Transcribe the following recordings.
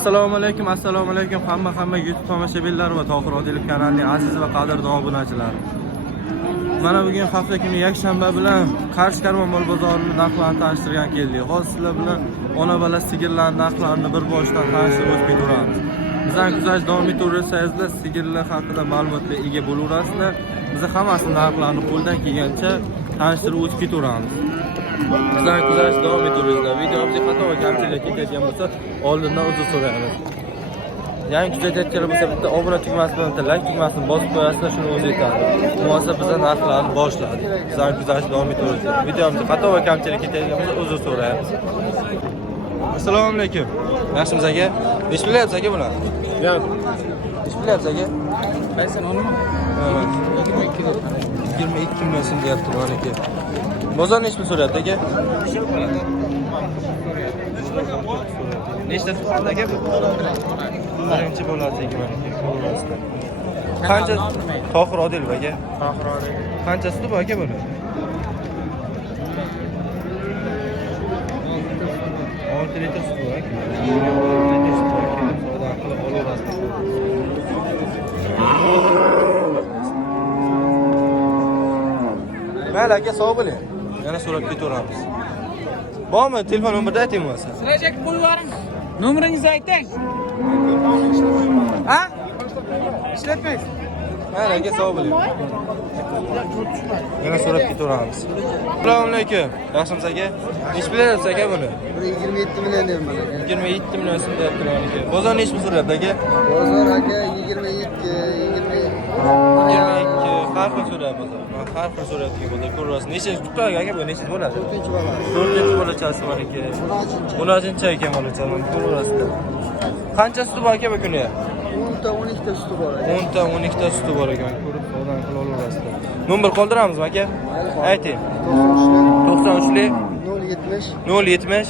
Assalomu alaykum hamma YouTube tomoshabinlar va Tohir Odilov kanalining aziz va qadrdon obunachilari. Mana bugun hafta kuni yakshanba bilan Qarshi Karvon mol bozorini narxlarini tanishtirgan keldik. Hozir sizlar bilan ona bola sigirlar narxlarini bir boshdan tanishtirib o'tib ketamiz. Bizning kuzash davom etaverasizlar, sigirlar haqida ma'lumotga ega bo'laverasizlar. Biz hammasini narxlarini qo'ldan kelgancha tanishtirib o'tib ketaveramiz. Bizning kuzash davom etaverasizlar. Videomizga xato va kamchilik ketadigan bo'lsa, oldindan uzr so'raymiz. Yangi kuzatayotganlar bo'lsa, bitta obuna tugmasini, bitta like tugmasini bosib qo'yasizlar, shuni o'zi yetadi. Munosib bizning narxlarni boshladi. Bizning kuzash davom etaverasizlar. Videomizga xato va kamchilik ketadigan bo'lsa, uzr so'raymiz. Assalomu alaykum. Yaxshimisiz aka? Ish bilyapsiz aka bular? Yo'q. Ish bilyapsiz aka? Qaysi nomimi? Ha. 22 million so'm deyapti mana aka. Bozor nechta so'rayapti aka? Nechta so'rayapti aka? Birinchi bo'ladi aka mana aka. Qancha Tohir Odilov aka? Tohir Odilov. Qanchasi bu aka buni? 6 litr sut bor aka. 6 litr sut bor aka. Savdo qilib olaverasiz. Mayli aka, sog' bo'ling. Yana so'rab ketaveramiz. Bormi? Telefon nomerni ayting bo'lsa. Sirajak qo'yib yuboring. Nomeringizni ayting. Ha? Ishlatmaysiz. Mayli aka, sog' bo'ling. Yana so'rab ketaveramiz. Assalomu alaykum. Yaxshimisiz aka? Nech bilyapsiz aka buni? 27 million deyman aka. 27 million so'm deyapti aka. Bozor nech pul so'rayapti aka? Bozor aka 22. Har xil so'rayapti bozor. Har xil so'rayapti bozor. Ko'rasiz. Necha tutdi aka bu? Necha bo'ladi? 4-chi bola. 4-chi bolachasi bor aka. 16-chi aka bolachasi. Ko'rasiz. Qancha suti bor aka bu kuni? 10 ta 12 ta suti bor aka. 10 ta 12 ta suti bor ekan. Ko'rib savdo qilib olaverasiz. Nomer qoldiramizmi aka? Ayting. 93 070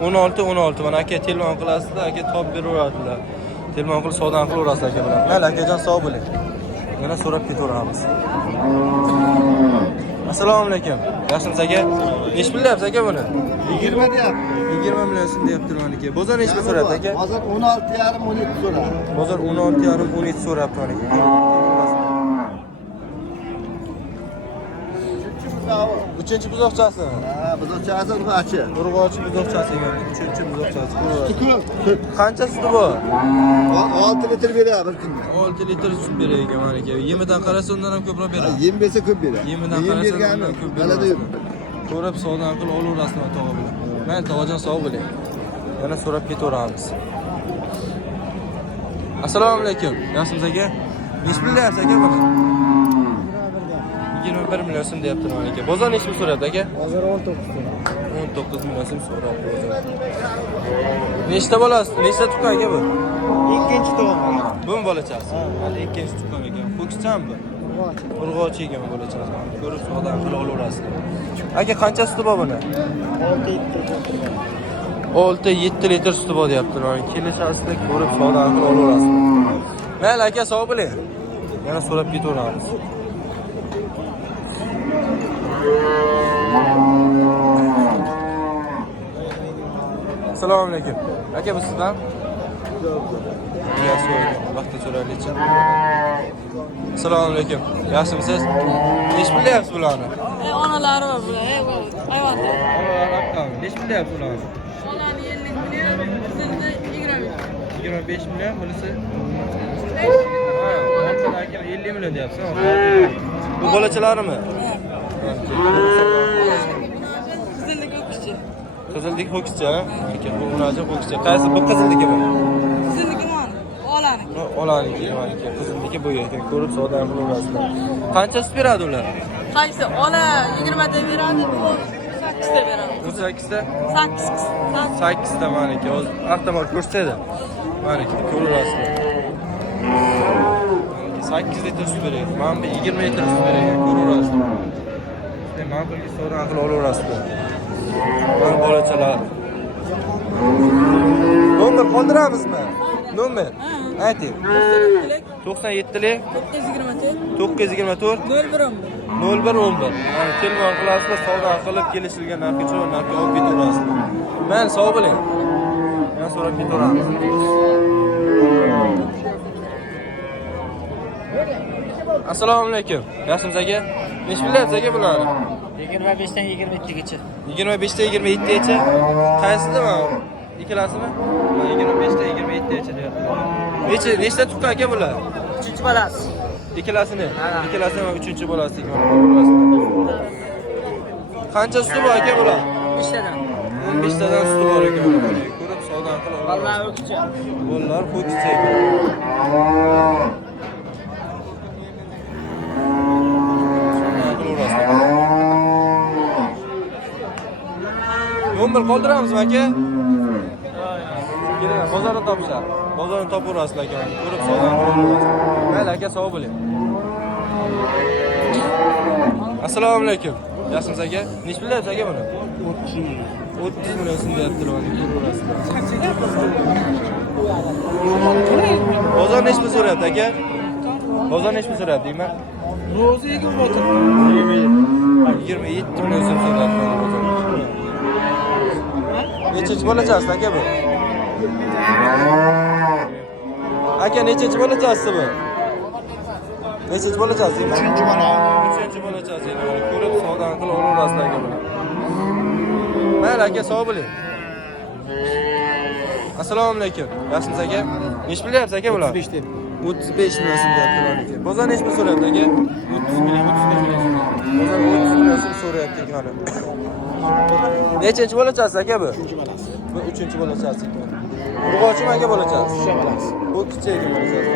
16 mana aka telefon qilasizlar, aka topib beraveradilar. Telefon qilib savdo qilaverasiz aka bilan. Mayli akajon, sog' bo'ling. Yana so'rab ketaveramiz. Assalomu alaykum. Yaxshimisiz aka? Nech bilyapsiz aka buni? 20 deyapti. 20 million so'm deyapti aka. Bozor nech pul so'rayapti aka? Bozor 16,5 17 so'radi. Bozor 16,5 17 so'rayapti aka. Uchinchi buzoqchasi. Ha, buzoqchasi urg'ochi. Urg'ochi buzoqchasi ekan. Uchinchi buzoqchasi. Qancha suti bor? 6 litr beradi bir kunda. 6 litr sut beradi ekan mana aka. Yemidan qarasa undan ham ko'proq beradi. Yem bersa ko'p beradi. Yemidan qarasa undan ko'p beradi. Ko'rib savdo qilib olaverasizlar tog'a bilan. Mayli tog'ajon, sog' bo'ling. Yana so'rab ketaveramiz. Assalomu alaykum. Yaxshimisiz aka? Nech bilyapsiz aka buni? 21 million so'm deyapti mana aka. Bozor nech pul so'rayapti aka? Bozor 19 million so'm so'rayapti bozor. Nechta bolasi? Nechta tuqqan aka bu? Ikkinchi tug'im. Buni bolachasi. Hali ikkinchi tuqqan ekan. Ko'kchan bu. Urg'ochi ekan bolachasi. Ko'rib savdo qilib olaverasiz. Aka qancha suti bor buni? 6-7 litr suti bor deyapti. Kelachasida ko'rib savdo qilib olaverasiz. Mayli aka, sog' bo'ling. Yana so'rab ketaveramiz. Assalomu alaykum. Aka, bu sizdan? Yo'q. Vaqtda so'raylik-chi. Assalomu alaykum. Yaxshimisiz? Nech bilyapsiz bularni? Onalari va bular, hayvonlar. Nech bilyapsiz bularni? Onani 50 million, bizda 25 million, bunisi? Ha, aka 50 million deyapsiz. Bu bolachalarimi? Qizillik o'qishchi. Qizildek ho'kizcha, aka, bu unachi ho'kizcha. Qaysi bu qizildeki bu? Qizillik mana, olaniki. Olaniki, aka, qizildeki bu ekan. Ko'rib savdo qilaverasizlar. Qancha sut beradi ular? Qaysi? Ola 20 ta beradi, bu 8 ta beradi. Bu 8 ta? 8 ta mana aka. Hozir avtomat ko'rsatadi. Mana aka, ko'raverasizlar. 8 litr sut beradi. Mana bu 20 litr sut beradi, ko'raverasizlar. Mana bunga savdo qilib olaverasizlar. Mana bolachalar. Nomer qoldiramizmi? Nomer. Ayting. 97lik 924 0111. Mana telefon qilasizlar, savdo qilib kelishilgan narxga narxga olib ketaverasizlar. Mayli, sog' bo'ling. Yana so'rab ketaveramiz. Assalomu alaykum. Yaxshimisiz aka? Necha pullayapsiz aka bularni? 25 dan 22gacha. 25 ta 27 gacha. Qaysisidami? Ikkalasimi? 25 ta 27 gacha deyapti. Nechta tuqqan aka bular? 3-balasi. Ikkalasini. Ikkalasini 3-chi bolasi ekan. Qancha suti bor aka bular? 5 tadan. 15 tadan suti bor ekan. Ko'rib savdo qilib olamiz. Vallahi o'kcha. Bolalar ho'kicha ekan. Yo'l qoldiramizmi aka? Keling, bozorni topishlar. Bozorni topaverasizlar aka. Ko'rib savdo qilib olasiz. Mayli aka, sog' bo'ling. Assalomu alaykum. Yaxshimisiz aka? Nech pullayapsiz aka buni? 30 million so'm deyaptilar, ko'raverasizlar. Bozor nech pul so'rayapti aka? Bozor nech pul so'rayapti deyman? Ro'zi 27. 27 million so'm so'rayapti bozor. Nechinchi bo'lachasiz aka bu? Aka nechinchi bo'lachasiz bu? Nechinchi bo'lachasiz deyman? 3-chi mana. 3-chi bo'lachasiz. Ko'rib savdo qilib olaverasizlar aka buni. Mayli aka, sog' bo'ling. Assalomu alaykum. Yaxshimisiz aka? Nech pullayapsiz aka bular? 35 deb. 35 million so'm deyaptilar aka. Bozor nech pul so'rayapti aka? 30 million, 35 million. Bozor 30 million so'm so'rayapti ekan. Nechinchi bo'lachasiz aka bu? 3-chi balasi. Bu 3-chi bo'lachasiz ekan. Urg'ochimi aka bo'lachasiz? 3-chi balasi. Bu kichik ekan bo'lachasiz.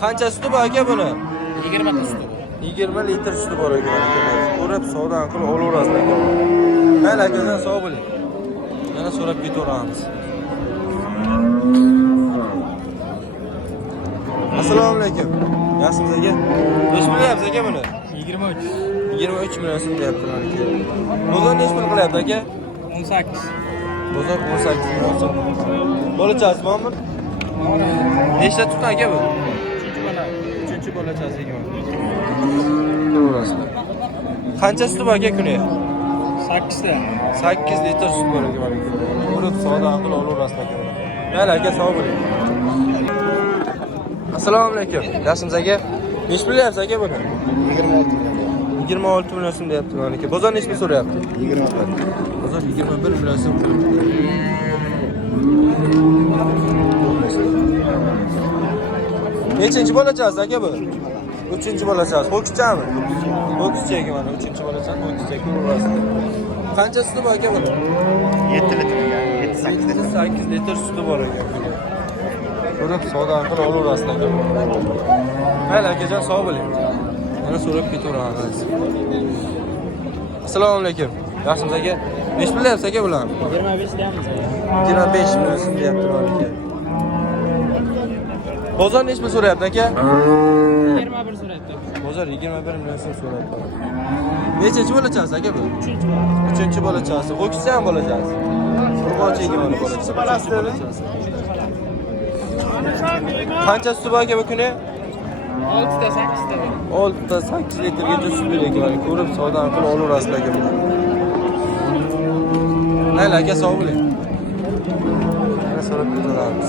Qancha suti bor aka buni? 20 ta suti. 20 litr suti bor ekan. Ko'rib savdo qilib olaverasizlar aka. Mayli akadan sog' bo'ling. Yana so'rab ketaveramiz. Assalomu alaykum. Yaxshimisiz aka? Nech qilyapsiz aka buni? 23. 23 million so'm deyaptilar aka. Bozor nech pul qilyapti aka? 18. Bozor 18 million so'm. Bo'lachasi bormi? Nechta tuqqan aka bu? 3-chi bo'lachasi ekan. Ko'rasizlar. Qancha suti bor aka kuniga? 8 ta. 8 litr sut bor ekan. Ko'rib savdo qilib olaverasizlar aka. Mayli aka, sog' bo'ling. Assalomu alaykum. Yaxshimisiz aka? Nech pullayapsiz aka buni? 26 million. 26 million so'm deyaptilar aka. Bozor nech pul so'rayapti? 21. Bozor 21 million so'm. Nechinchi bo'lachasiz aka bu? 3-chi bo'lachasiz. Ho'kizchami? Ho'kizcha ekan mana 3-chi bo'lachasiz, ho'kizcha ko'raverasizlar. Qancha suti bor aka buni? 7 litr. 7-8 litr. 8 litr suti bor ekan. Ko'rib savdo qilib olaverasizlar aka. Mayli akajon, sog' bo'ling. Yana so'rab ketaveramiz. Assalomu alaykum. Yaxshimisiz aka? Nech pullayapsiz aka bular? 25 deyapmiz. 25 million so'm deyaptilar aka. Bozor nech pul so'rayapti aka? 21 so'rayapti. Bozor 21 million so'm so'rayapti. Nechinchi bo'lachasiz aka bu? 3-chi. 3-chi bo'lachasi. Ho'kizcha ham bo'lachasi. Urg'ochi ekan mana bo'lachasi. Bo'lachasi. Qancha suti bor aka bu kuni? 6 ta, 8 ta. 6 ta 8 litrgacha sut bergan. Ko'rib savdo qilib olaverasizlar aka buni. Mayli aka, sog' bo'ling. Yana so'rab ketaveramiz.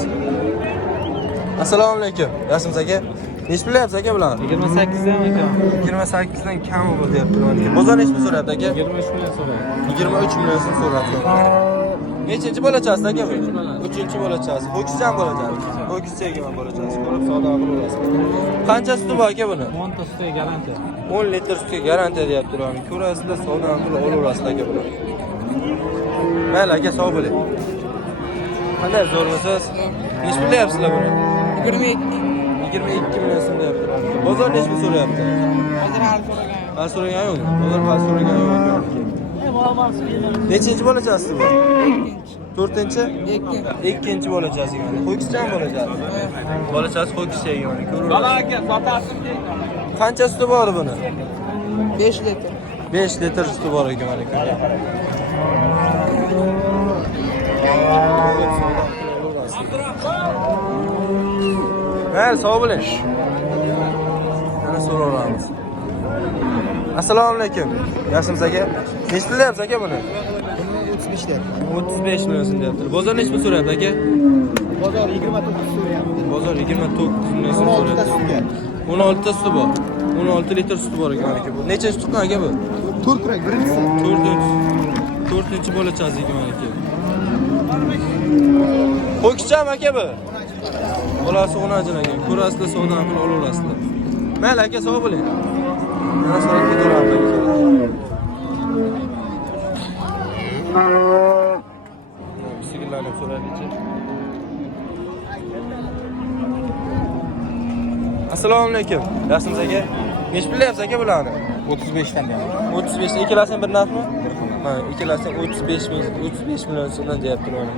Assalomu alaykum. Yaxshimisiz aka? Nech pullayapsiz aka bular? 28 dan ekan. 28 dan kam bo'lyaptilar aka. Bozor nech pul so'rayapti aka? 23 million so'rayapti. 23 million so'm so'rayapti. Nechinchi bo'lachasiz aka bu? 3-chi bo'lachasi. Ho'kizcha ham bo'lachasi. Ho'kizcha ekan bo'lachasi. Ko'rib savdo qilib olasiz. Qancha suti bor aka buni? 10 ta suti garantiya. 10 litr sutga garantiya deyaptilar. Ko'rasizlar, savdo qilib olaverasizlar aka bular. Mayli aka, sog' bo'ling. Qanday zo'rmisiz? Nech pullayapsizlar buni? 22. 22 million so'm deyaptilar. Bozor nech pul so'rayapti? Hozir hali so'ragan. Hali so'ragan yo'q. Bozor hali so'ragan yo'q. Nechinchi bo'lachasiz bu? 4-chi? 2-chi bo'lachasi ekan. Ho'kizcha ham bo'lachasi. Bo'lachasi ho'kizcha ekan. Bala aka, sotarsin deydi. Qancha suti bor buni? 5 litr. 5 litr suti bor ekan mana aka. Mayli, sog' bo'ling. Yana so'raveramiz. Assalomu alaykum. Yaxshimisiz aka? Nechta qilyapsiz aka buni? 35 lira. 35 million deyapti. Bozor nechta so'rayapti aka? Bozor 29 so'rayapti. Bozor 29 million so'rayapti. 16 ta suti bor. 16 litr suti bor ekan aka bu. Nechanchi tuqqan aka bu? 4 kurak birinchisi. 4-chi bola chaz ekan aka. Qo'ykicham aka bu. Bolasi 10 ajin ekan. Ko'rasizlar, savdodan qilib olaverasizlar. Mayli aka, sog' bo'ling. Mana so'rab ketaveramiz. Sigirlarni so'raylik-chi. Assalomu alaykum. Yaxshimisiz aka? Nech bilyapsiz aka bularni? 35 dan beri. 35. Ikkalasi bir narxmi? Ha, ikkalasi 35 million so'mdan deyapti mana.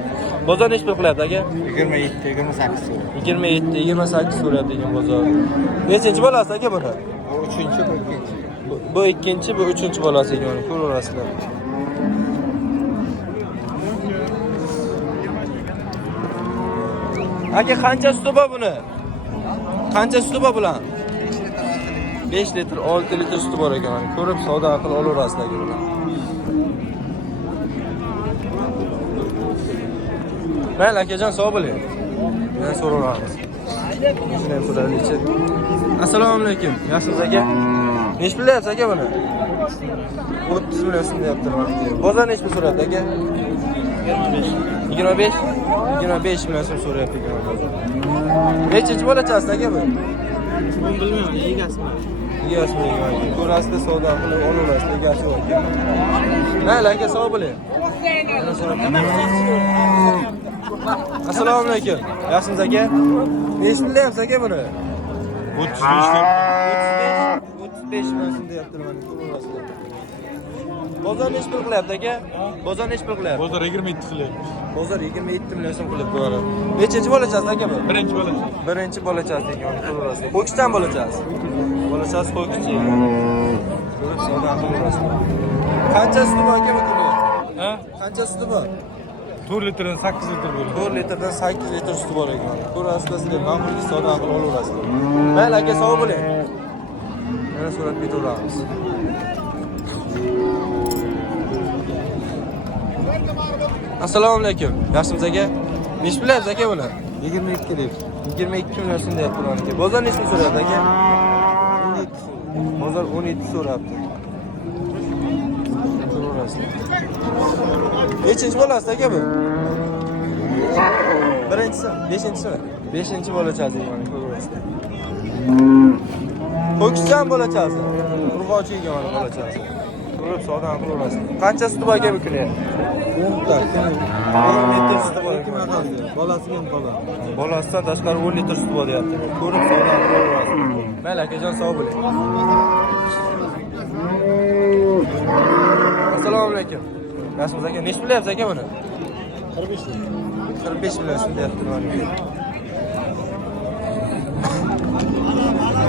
Bozor nech pul qilyapti aka? 27, 28 so'rayapti. 27, 28 so'rayapti ekan bozor. Nechanchi bolasi aka buni? Bu 3-chi, bu 2-chi. Bu ikkinchi, bu uchinchi bolasi ekan. Ko'raverasizlar. Aka qancha suti bor buni? Qancha suti bor bular? 5 litr, 6 litr suti bor ekan. Ko'rib savdo qilib olaverasizlar aka bular. Mayli akajon, sog' bo'ling. Men so'raveramiz. Shunday so'raylik-chi. Assalomu alaykum. Yaxshimisiz aka? Nech bilyapsiz aka buni? 30 million so'm deyapti mana. Bozor nech pul so'rayapti aka? 25. 25 million so'm so'rayapti ekan bozor. Nechanchi bola chasdi aka bu? Buni bilmayman, egasimi. Egasimi ekan. Ko'rasizlar, savdo qilib olaverasizlar, egasi bor ekan. Mayli aka, sog' bo'ling. Assalomu alaykum. Yaxshimisiz aka? Nech bilyapsiz aka buni? 35 million so'm deyapti mana, ko'raverasizlar. Bozor nech pul qilyapti aka? Bozor nech pul qilyapti? Bozor 27 qilyapti. Bozor 27 million so'm qilib qo'yadi. Nechanchi bolachasi aka bu? Birinchi bola. Birinchi bolachasi ekan, ko'raverasizlar. Qo'ykichdan bolachasi. Bolachasi qo'ykichi ekan. Ko'rib savdo qilaverasizlar. Qancha suti bor aka bu kuni? Ha? Qancha suti bor? 4 litrdan 8 litr bo'ladi. 4 litrdan 8 litr suti bor ekan. Ko'rasizlar, sizlar ma'qul savdo qilib olaverasizlar. Mayli aka, sog' bo'ling. Mana so'rab ketaveramiz. Assalomu alaykum. Yaxshimisiz aka? Nech bilyapsiz aka buni? 22 lik. 22 million so'm deyapti mana aka. Bozor nech pul so'rayapti aka? 17. Bozor 17 so'rayapti. Ko'rasizlar. Nechanchi bolasi aka bu? Birinchisi, 5-chi. 5-chi bolachasi mana, ko'rasizlar. Qo'ykichdan bolachasi. Urg'ochi ekan mana bolachasi. Ko'rib savdo qilaverasizlar. Qancha suti bor aka bu kuni? 10 ta. 10 litr suti bor ekan. Bolasiga ham bola. Bolasidan tashqari 10 litr suti bor deyapti. Ko'rib savdo qilaverasiz. Mayli akajon, sog' bo'ling. Assalomu alaykum. Yaxshimisiz aka? Nech bilyapsiz aka buni? 45 lik. 45 million so'm deyapti mana.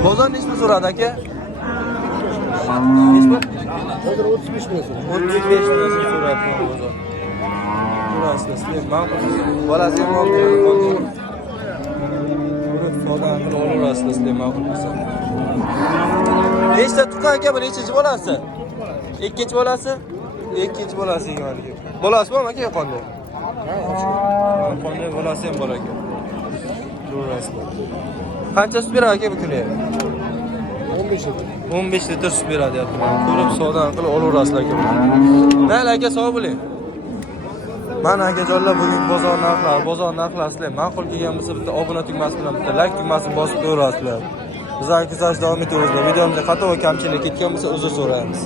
Bozor nech pul so'radi aka? Nech pul? Hozir 35 million so'm. 35 million so'm so'rayapti bozor. Ko'rasizlar, sizlar ma'qul. Bolasi ham oldi. Ko'rib savdo qilib olaverasizlar, sizlar ma'qul bo'lsa. Nechta tuqqan aka bu? Nechanchi bolasi? Ikkinchi bolasi? Ikkinchi bolasi ekan. Bolasi bormi aka yo'qonda? Yo'qonda bolasi ham bor ekan. Ko'rasizlar. Qancha sut beradi aka bu kuni? 15 lik. 15 litr sut beradi deyapti. Ko'rib savdo qilib olaverasizlar aka. Mayli aka, sog' bo'ling. Mana akajonlar, bugun bozor narxlari sizlar ma'qul kelgan bo'lsa, bitta obuna tugmasi bilan bitta like tugmasini bosib qo'yasizlar. Bizlarni kuzatishda davom etamiz. Videomizda xato va kamchilik ketgan bo'lsa, uzr so'raymiz.